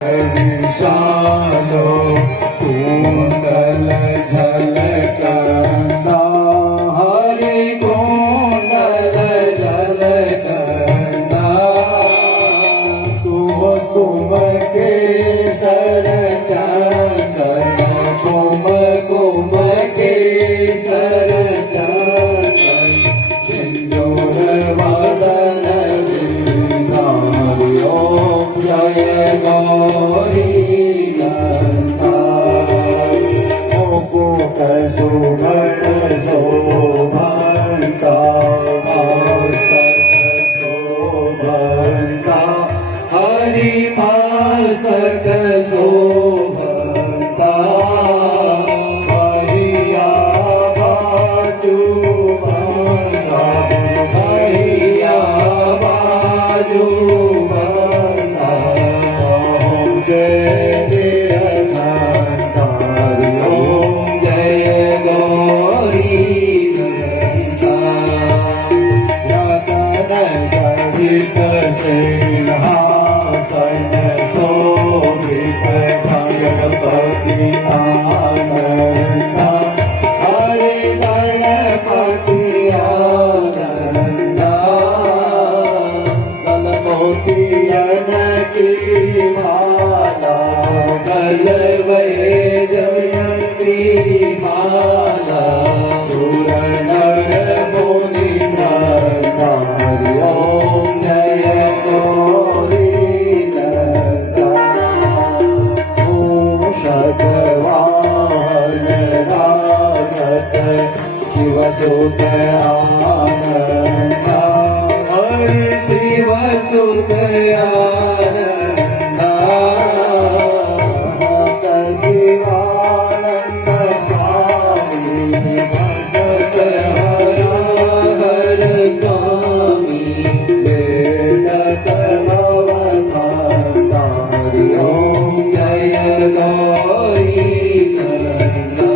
विशालो कुंडल झलकता हरि कुंडल झलकता तुम के सर चंदन कुम के सर चंदन सिंदूर वदन विंदारियो जय गौरी नंदा मुकुट सुभर शोभंता शोभंता हरि भासक शोभंता भैया बाजू बंदा भैया बाजू बंदा सिंहासन शोभित भगवती आनंदा हरि गणपति आनंदा गल मोतियन की माला गल वैजयंती माला सुर नर मुनि नंदा हरि ओम जय गौरी नंदा ओम शतवाहन राजत शिव सुत आनंदा हरि शिव सुत आनंदा शिवानंद स्वामी भजत हर हर स्वामी वेदत भवनंदा हरि ओम जय गौरी नंदा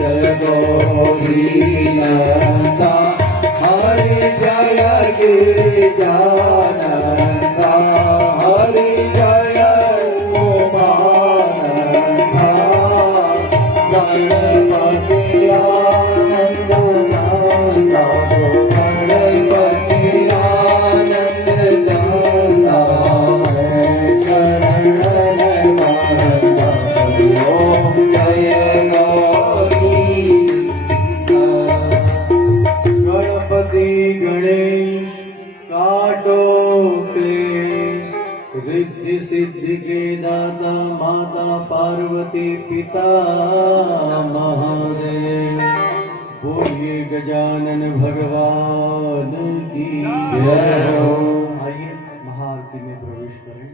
जय गौरी नंदा हरि जय गिरिजानंदा हरि जय उमानंदा गणपति आनंद नंदा गणपति आनंद नंदा शरण नंदा हरि ओम जय गौरी गणपति गणेश काटो क्लेश रिद्धि सिद्धि के दाता माता पार्वती पिता महादेव बोलिए गजानन भगवान की जय हो। आइए महाआरती में प्रवेश करें।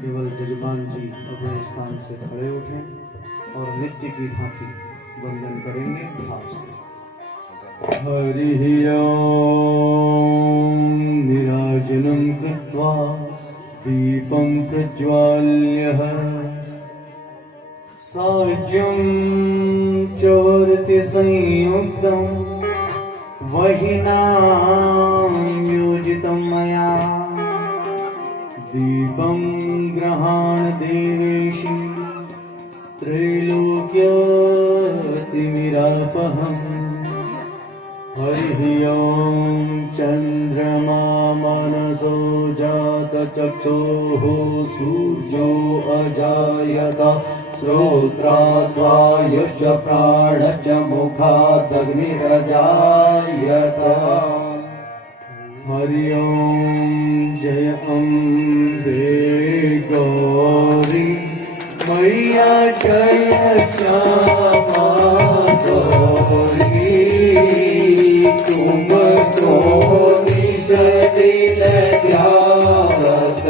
केवल जजमान जी अपने स्थान से खड़े उठें और नित्य की भांति वंदन करेंगे भाव से। हरि ओम निराजनं कृत्वा दीपं प्रज्वाल्य साज्यं चोरति संयुक्तं वहिनां योजितं मया दीपं गृहाण देवेशि त्रैलोक्यतिमिरापहम् हरि ओम चंद्रमा मनसो जात चक्षुः सूर्यो अजायत श्रोत्राद्वायुश्च प्राणश्च मुखादग्निरजायत हरि ओम जय अम्बे गौरी मैया जय श्यामा गौरी तुमको निज दिन ध्यावत